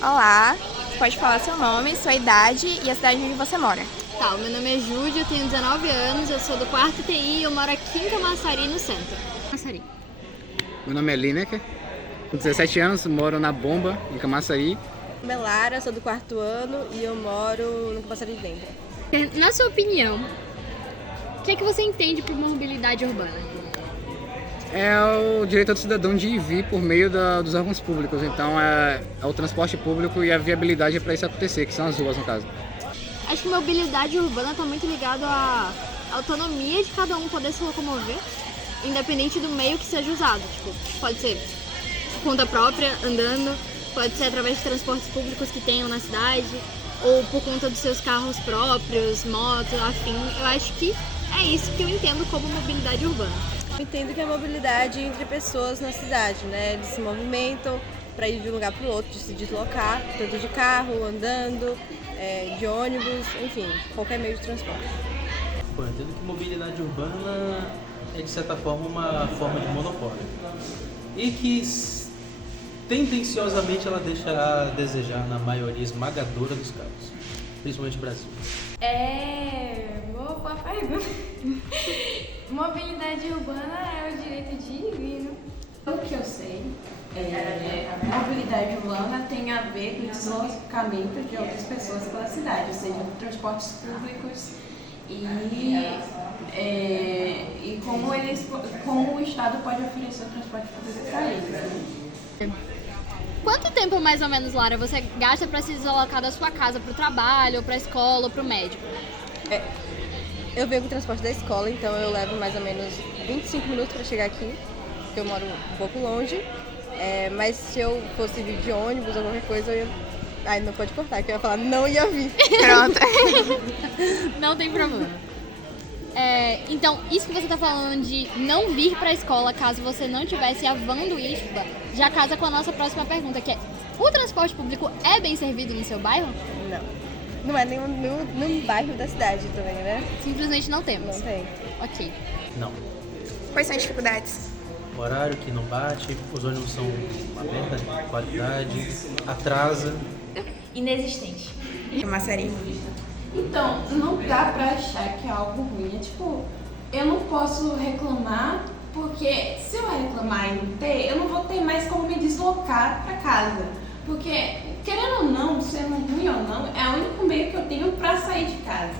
Olá, você pode falar seu nome, sua idade e a cidade onde você mora. Tá, o meu nome é Júlia, eu tenho 19 anos, eu sou do 4º TI e eu moro aqui em Camaçari, no centro. Camaçari. Meu nome é Lineker, com 17 anos, moro na Bomba, em Camaçari. Meu nome é Lara, sou do 4º ano e eu moro no Camaçari de Dentro. Na sua opinião, o que é que você entende por mobilidade urbana? É o direito do cidadão de ir e vir por meio dos órgãos públicos, então é o transporte público e a viabilidade para isso acontecer, que são as ruas no caso. Acho que mobilidade urbana está muito ligado à autonomia de cada um poder se locomover, independente do meio que seja usado. Tipo, pode ser por conta própria, andando, pode ser através de transportes públicos que tenham na cidade, ou por conta dos seus carros próprios, motos, afim. Eu acho que é isso que eu entendo como mobilidade urbana. Eu entendo que é a mobilidade entre pessoas na cidade, né? Eles se movimentam para ir de um lugar para o outro, de se deslocar, tanto de carro, andando, de ônibus, enfim, qualquer meio de transporte. Eu entendo que mobilidade urbana é, de certa forma, uma forma de monopólio. E que, tendenciosamente, ela deixará a desejar na maioria esmagadora dos casos, principalmente no Brasil. Boa pergunta. Mobilidade urbana é o direito de ir e vir, né? Pelo que eu sei, mobilidade urbana tem a ver com o deslocamento de outras pessoas pela cidade, ou seja, transportes públicos e como o Estado pode oferecer o transporte público para eles. Né? Quanto tempo, mais ou menos, Lara, você gasta para se deslocar da sua casa para o trabalho, para a escola ou para o médico? Eu venho com o transporte da escola, então eu levo mais ou menos 25 minutos para chegar aqui, porque eu moro um pouco longe. Mas se eu fosse vir de ônibus ou qualquer coisa, eu ia... Ai, não pode cortar, que eu ia falar não ia vir. Pronto. Não tem problema. Então, isso que você está falando de não vir para a escola caso você não tivesse a van do IFBA, já casa com a nossa próxima pergunta, que é: o transporte público é bem servido no seu bairro? Não é nenhum no bairro da cidade também, né? Simplesmente não temos. Não tem. Ok. Não. Quais são as dificuldades? Horário que não bate, os ônibus são uma merda de qualidade, atrasa. Inexistente. Camaçari. Então, não dá pra achar que é algo ruim. Tipo, eu não posso reclamar, porque se eu reclamar e não ter, eu não vou ter mais como me deslocar pra casa. Porque, querendo ou não, sendo ruim ou não, é o único meio que eu tenho pra sair de casa.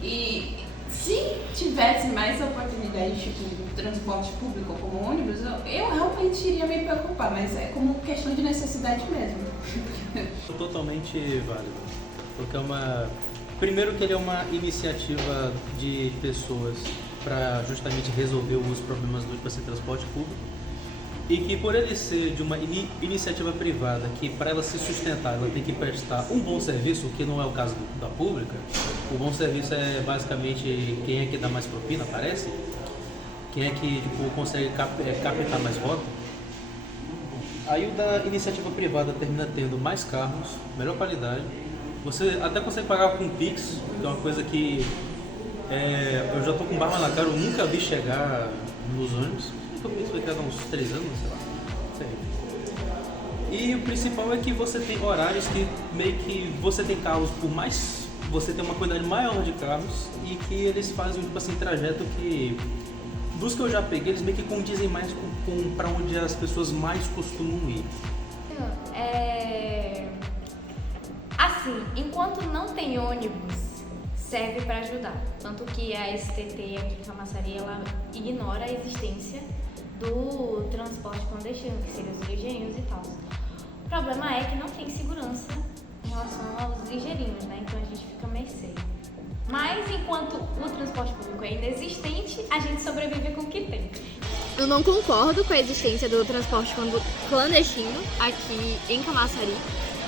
E se tivesse mais oportunidade tipo, de transporte público como ônibus, eu realmente iria me preocupar, mas é como questão de necessidade mesmo. Totalmente válido. Porque primeiro que ele é uma iniciativa de pessoas para justamente resolver os problemas do transporte público. E que por ele ser de uma iniciativa privada, que para ela se sustentar, ela tem que prestar um bom serviço, o que não é o caso da pública. O bom serviço é basicamente quem é que dá mais propina, parece? Quem é que consegue captar mais rota. Aí o da iniciativa privada termina tendo mais carros, melhor qualidade. Você até consegue pagar com Pix, que é uma coisa que eu já tô com barba na cara, eu nunca vi chegar nos ônibus. O Pix foi criado há uns 3 anos, sei lá. E o principal é que você tem horários que meio que você tem carros por mais... Você tem uma quantidade maior de carros e que eles fazem trajeto que... Dos que eu já peguei, eles meio que condizem mais com para onde as pessoas mais costumam ir. Assim, enquanto não tem ônibus, serve para ajudar. Tanto que a STT aqui em Camaçari, ela ignora a existência do transporte clandestino, que seriam os ligeirinhos e tal. O problema é que não tem segurança em relação aos ligeirinhos, né? Então a gente fica à mercê. Mas enquanto o transporte público é inexistente, a gente sobrevive com o que tem. Eu não concordo com a existência do transporte clandestino aqui em Camaçari,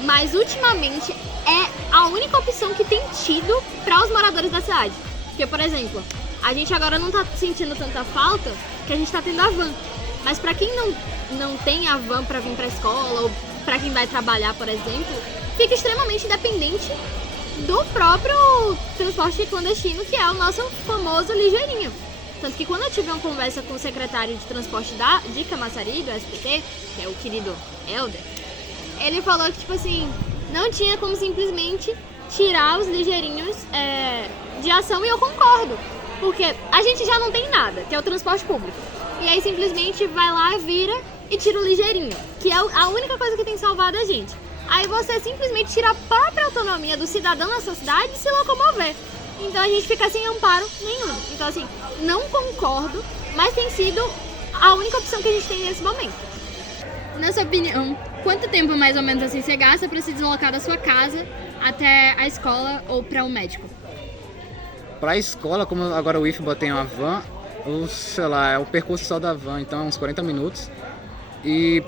mas ultimamente é a única opção que tem tido para os moradores da cidade. Porque, por exemplo, a gente agora não tá sentindo tanta falta que a gente tá tendo a van. Mas para quem não tem a van para vir para a escola ou para quem vai trabalhar, por exemplo, fica extremamente dependente do próprio transporte clandestino, que é o nosso famoso ligeirinho. Tanto que quando eu tive uma conversa com o secretário de transporte de Camaçari, do SPT, que é o querido Helder, ele falou que, tipo assim, não tinha como simplesmente tirar os ligeirinhos de ação, e eu concordo. Porque a gente já não tem nada, que é o transporte público. E aí simplesmente vai lá, vira e tira o ligeirinho, que é a única coisa que tem salvado a gente. Aí você simplesmente tira a própria autonomia do cidadão na sua cidade e se locomover. Então a gente fica sem amparo nenhum. Então assim, não concordo, mas tem sido a única opção que a gente tem nesse momento. Na sua opinião, quanto tempo mais ou menos assim você gasta para se deslocar da sua casa até a escola ou para o médico? Pra escola, como agora o IFBA tem uma van, sei lá, é o percurso só da van, então é uns 40 minutos. E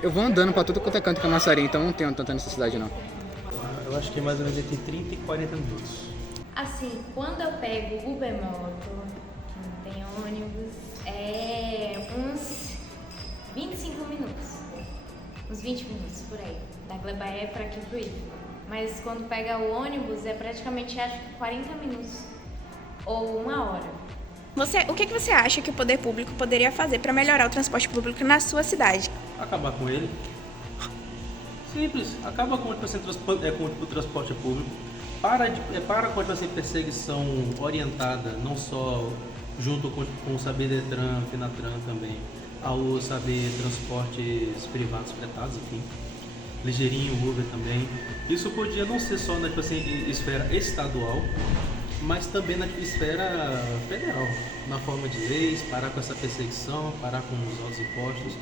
eu vou andando pra tudo quanto é canto em Camaçari, então não tenho tanta necessidade não. Eu acho que é mais ou menos entre 30 e 40 minutos. Assim, quando eu pego Uber Moto, que não tem ônibus, é uns 25 minutos. Uns 20 minutos por aí. Da Glebaé pra aqui pro IFBA. Mas quando pega o ônibus é praticamente, acho que 40 minutos ou 1 hora. O que você acha que o poder público poderia fazer para melhorar o transporte público na sua cidade? Acabar com ele. Simples. Acaba com o transporte público. Para com essa perseguição orientada, não só junto com o Saber Detran, Fenatran também, ao Saber Transportes Privados Fretados, enfim. Ligeirinho, Uber também. Isso podia não ser só na esfera estadual, mas também na esfera federal, na forma de leis, parar com essa perseguição, parar com os altos impostos.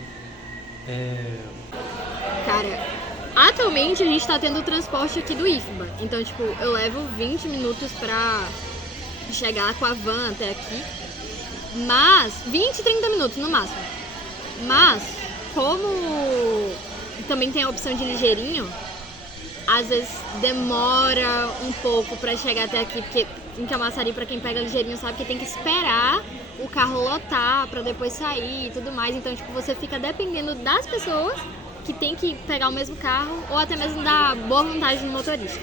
Cara, atualmente a gente tá tendo o transporte aqui do IFBA, então tipo, eu levo 20 minutos pra chegar com a van até aqui, mas 20, 30 minutos no máximo. Mas, como também tem a opção de ligeirinho, às vezes demora um pouco pra chegar até aqui, porque em Camaçari, pra quem pega ligeirinho, sabe que tem que esperar o carro lotar pra depois sair e tudo mais. Então, tipo, você fica dependendo das pessoas que tem que pegar o mesmo carro, ou até mesmo da boa vontade do motorista.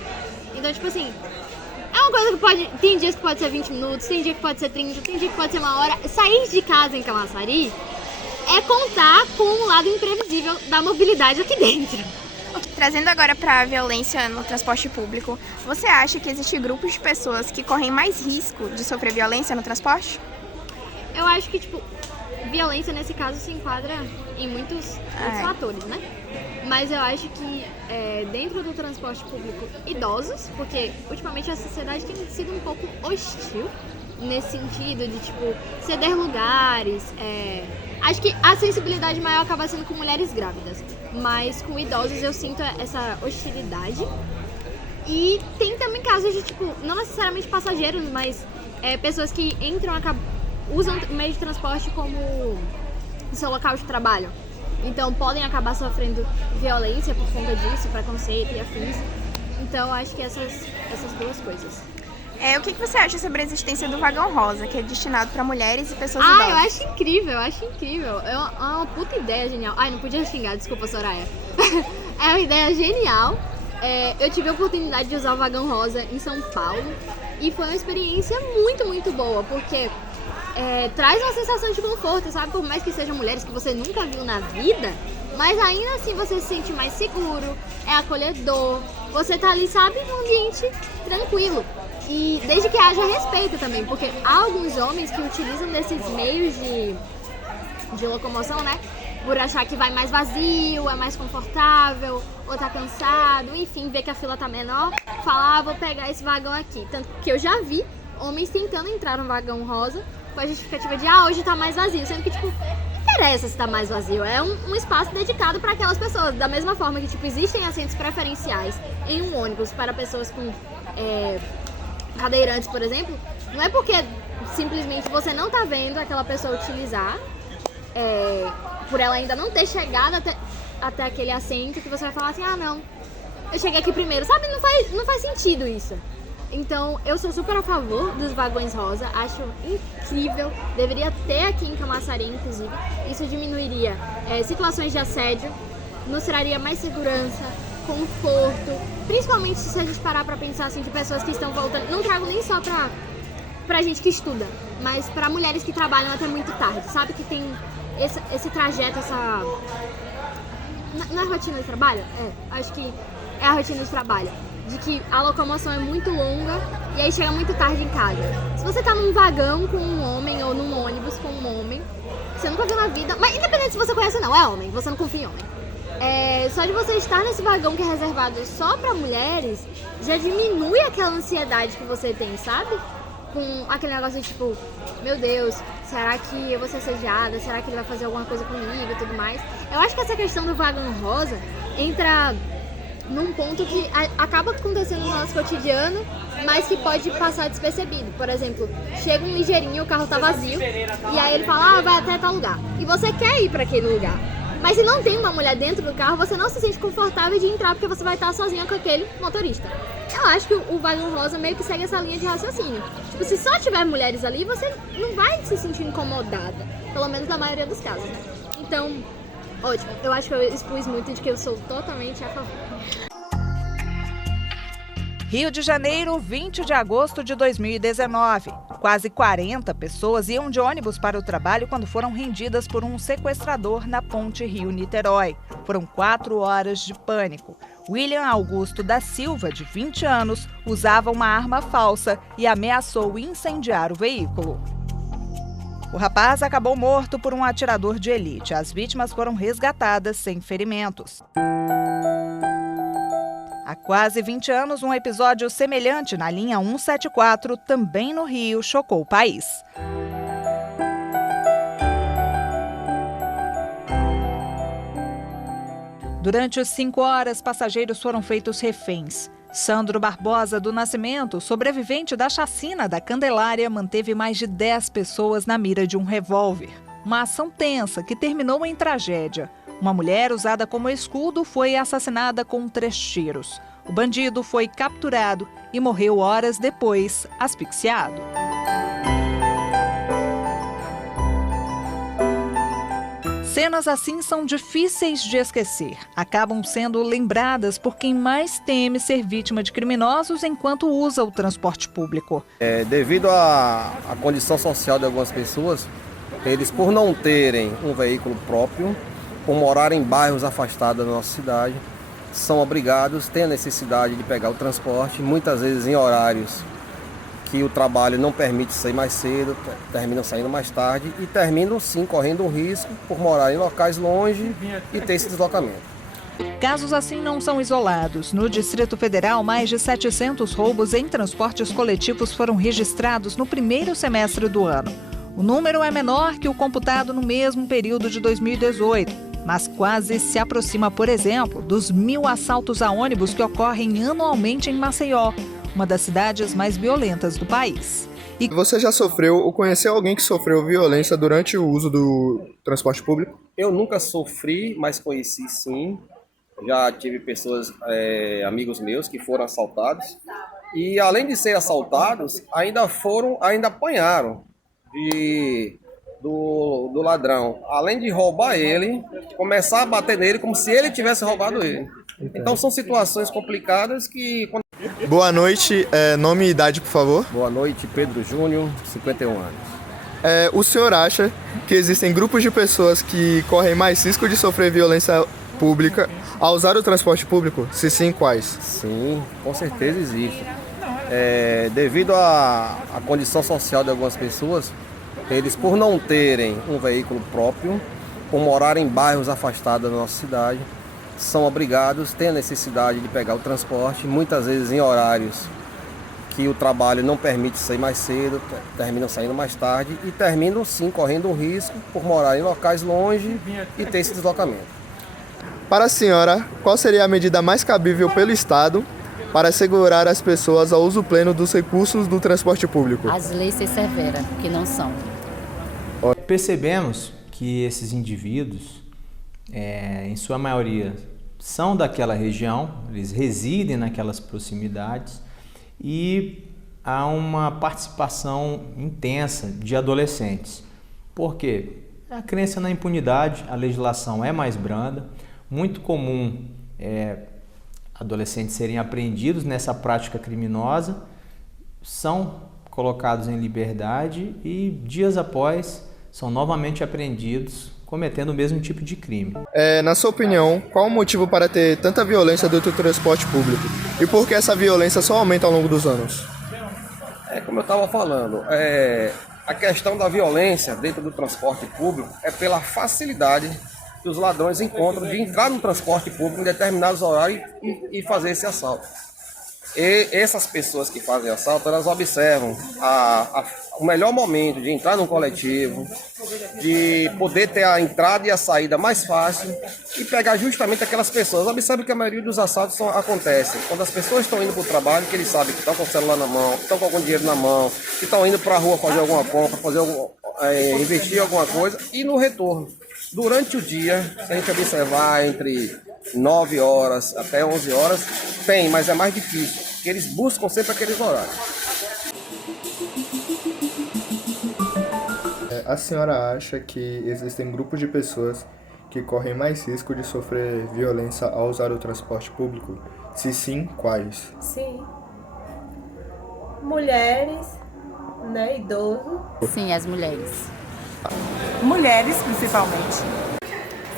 Então, tipo assim, é uma coisa que pode... Tem dias que pode ser 20 minutos, tem dia que pode ser 30, tem dia que pode ser 1 hora. Sair de casa em Camaçari é contar com o lado imprevisível da mobilidade aqui dentro. Trazendo agora para a violência no transporte público, você acha que existem grupos de pessoas que correm mais risco de sofrer violência no transporte? Eu acho que, tipo, violência nesse caso se enquadra em muitos fatores, né? Mas eu acho que dentro do transporte público, idosos, porque ultimamente a sociedade tem sido um pouco hostil nesse sentido de, tipo, ceder lugares. Acho que a sensibilidade maior acaba sendo com mulheres grávidas, mas com idosos eu sinto essa hostilidade. E tem também casos de, tipo, não necessariamente passageiros, mas pessoas que entram, usam o meio de transporte como seu local de trabalho. Então podem acabar sofrendo violência por conta disso, preconceito e afins. Então acho que essas duas coisas. O que você acha sobre a existência do vagão rosa, que é destinado para mulheres e pessoas idosas? Eu acho incrível. É uma puta ideia genial. Ai, não podia xingar, desculpa, Soraya. É uma ideia genial. Eu tive a oportunidade de usar o vagão rosa em São Paulo e foi uma experiência muito, muito boa, porque traz uma sensação de conforto, sabe? Por mais que sejam mulheres que você nunca viu na vida, mas ainda assim você se sente mais seguro, é acolhedor, você tá ali, sabe, num ambiente tranquilo. E desde que haja respeito também, porque há alguns homens que utilizam desses meios de locomoção, né? Por achar que vai mais vazio, é mais confortável, ou tá cansado, enfim, vê que a fila tá menor, fala, vou pegar esse vagão aqui. Tanto que eu já vi homens tentando entrar no vagão rosa com a justificativa de, hoje tá mais vazio, sendo que, tipo, não interessa se tá mais vazio, é um espaço dedicado para aquelas pessoas. Da mesma forma que, tipo, existem assentos preferenciais em um ônibus para pessoas com cadeirantes, por exemplo, não é porque simplesmente você não tá vendo aquela pessoa utilizar, por ela ainda não ter chegado até aquele assento, que você vai falar assim, não, eu cheguei aqui primeiro, sabe? Não faz sentido isso. Então, eu sou super a favor dos vagões rosa, acho incrível, deveria ter aqui em Camaçari, inclusive. Isso diminuiria situações de assédio, nos traria mais segurança, conforto, principalmente se a gente parar pra pensar assim de pessoas que estão voltando, não trago nem só pra gente que estuda, mas pra mulheres que trabalham até muito tarde, sabe que tem esse trajeto, não é rotina de trabalho? Acho que é a rotina de trabalho, de que a locomoção é muito longa e aí chega muito tarde em casa. Se você tá num vagão com um homem ou num ônibus com um homem, você nunca viu na vida, mas independente se você conhece ou não, é homem, você não confia em homem. Só de você estar nesse vagão que é reservado só pra mulheres, já diminui aquela ansiedade que você tem, sabe? Com aquele negócio de tipo, meu Deus, será que eu vou ser assediada? Será que ele vai fazer alguma coisa comigo e tudo mais? Eu acho que essa questão do vagão rosa entra num ponto que acaba acontecendo no nosso cotidiano, mas que pode passar despercebido. Por exemplo, chega um ligeirinho, o carro tá vazio, e aí ele fala, vai até tal lugar. E você quer ir pra aquele lugar. Mas se não tem uma mulher dentro do carro, você não se sente confortável de entrar porque você vai estar sozinha com aquele motorista. Eu acho que o vagão rosa meio que segue essa linha de raciocínio. Tipo, se só tiver mulheres ali, você não vai se sentir incomodada. Pelo menos na maioria dos casos, né? Então, ótimo. Eu acho que eu expus muito de que eu sou totalmente a favor. Rio de Janeiro, 20 de agosto de 2019. Quase 40 pessoas iam de ônibus para o trabalho quando foram rendidas por um sequestrador na ponte Rio-Niterói. Foram 4 horas de pânico. William Augusto da Silva, de 20 anos, usava uma arma falsa e ameaçou incendiar o veículo. O rapaz acabou morto por um atirador de elite. As vítimas foram resgatadas sem ferimentos. Há quase 20 anos, um episódio semelhante na linha 174, também no Rio, chocou o país. Durante as 5 horas, passageiros foram feitos reféns. Sandro Barbosa do Nascimento, sobrevivente da chacina da Candelária, manteve mais de 10 pessoas na mira de um revólver. Uma ação tensa que terminou em tragédia. Uma mulher usada como escudo foi assassinada com 3 tiros. O bandido foi capturado e morreu horas depois, asfixiado. Cenas assim são difíceis de esquecer. Acabam sendo lembradas por quem mais teme ser vítima de criminosos enquanto usa o transporte público. Devido à condição social de algumas pessoas, eles, por não terem um veículo próprio, por morar em bairros afastados da nossa cidade, são obrigados, têm a necessidade de pegar o transporte, muitas vezes em horários que o trabalho não permite sair mais cedo, terminam saindo mais tarde e terminam sim correndo um risco por morar em locais longe e ter esse deslocamento. Casos assim não são isolados. No Distrito Federal, mais de 700 roubos em transportes coletivos foram registrados no primeiro semestre do ano. O número é menor que o computado no mesmo período de 2018. Mas quase se aproxima, por exemplo, dos 1.000 assaltos a ônibus que ocorrem anualmente em Maceió, uma das cidades mais violentas do país. E você já sofreu ou conheceu alguém que sofreu violência durante o uso do transporte público? Eu nunca sofri, mas conheci sim. Já tive pessoas, amigos meus, que foram assaltados. E além de ser assaltados, ainda apanharam do ladrão. Além de roubar ele, começar a bater nele como se ele tivesse roubado ele. Então são situações complicadas que... Boa noite, nome e idade, por favor. Boa noite, Pedro Júnior, 51 anos. O senhor acha que existem grupos de pessoas que correm mais risco de sofrer violência pública ao usar o transporte público? Se sim, quais? Sim, com certeza existe. Devido à condição social de algumas pessoas, eles, por não terem um veículo próprio, por morar em bairros afastados da nossa cidade, são obrigados, têm a necessidade de pegar o transporte, muitas vezes em horários que o trabalho não permite sair mais cedo, terminam saindo mais tarde e terminam sim correndo um risco por morar em locais longe e ter esse deslocamento. Para a senhora, qual seria a medida mais cabível pelo Estado para assegurar as pessoas ao uso pleno dos recursos do transporte público? As leis ser severas, que não são. Percebemos que esses indivíduos, em sua maioria, são daquela região, eles residem naquelas proximidades e há uma participação intensa de adolescentes. Por quê? A crença na impunidade, a legislação é mais branda, muito comum adolescentes serem apreendidos nessa prática criminosa, são colocados em liberdade e dias após são novamente apreendidos cometendo o mesmo tipo de crime. Na sua opinião, qual o motivo para ter tanta violência dentro do transporte público? E por que essa violência só aumenta ao longo dos anos? Como eu estava falando, a questão da violência dentro do transporte público é pela facilidade que os ladrões encontram de entrar no transporte público em determinados horários e fazer esse assalto. E essas pessoas que fazem assalto, elas observam o melhor momento de entrar num coletivo, de poder ter a entrada e a saída mais fácil e pegar justamente aquelas pessoas. Observe que a maioria dos assaltos acontecem quando as pessoas estão indo para o trabalho, que eles sabem que estão com o celular na mão, que estão com algum dinheiro na mão, que estão indo para a rua fazer alguma compra, investir em alguma coisa, e no retorno. Durante o dia, se a gente observar entre 9 horas até 11 horas, tem, mas é mais difícil, porque eles buscam sempre aqueles horários. A senhora acha que existem grupos de pessoas que correm mais risco de sofrer violência ao usar o transporte público? Se sim, quais? Sim. Mulheres, né, idosos. Sim, as mulheres. Mulheres, principalmente.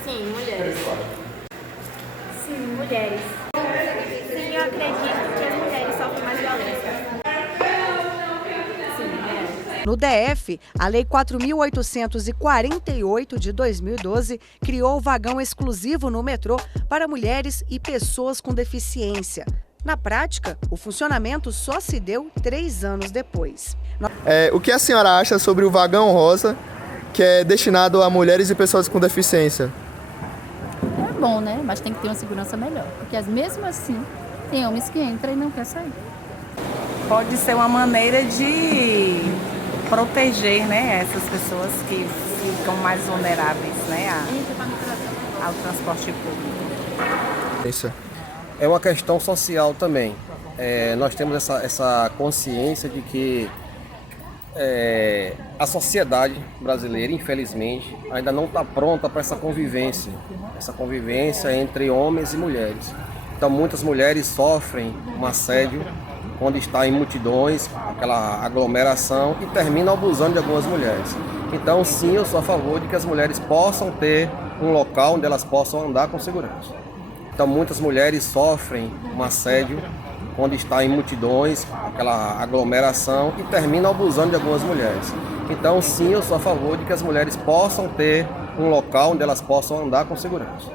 Sim, mulheres. Sim, mulheres. Sim, eu acredito que as mulheres sofrem mais violência. No DF, a Lei 4.848 de 2012 criou o vagão exclusivo no metrô para mulheres e pessoas com deficiência. Na prática, o funcionamento só se deu 3 anos depois. O que a senhora acha sobre o vagão rosa, que é destinado a mulheres e pessoas com deficiência? É bom, né? Mas tem que ter uma segurança melhor. Porque mesmo assim, tem homens que entram e não querem sair. Pode ser uma maneira de proteger, né, essas pessoas que ficam mais vulneráveis, né, ao transporte público. Isso. É uma questão social também. Nós temos essa consciência de que a sociedade brasileira, infelizmente, ainda não está pronta para essa convivência entre homens e mulheres. Então, muitas mulheres sofrem um assédio quando está em multidões, aquela aglomeração, e terminam abusando de algumas mulheres. Então, sim, eu sou a favor de que as mulheres possam ter um local onde elas possam andar com segurança. Então, muitas mulheres sofrem um assédio quando está em multidões, aquela aglomeração, e terminam abusando de algumas mulheres. Então, sim, eu sou a favor de que as mulheres possam ter um local onde elas possam andar com segurança.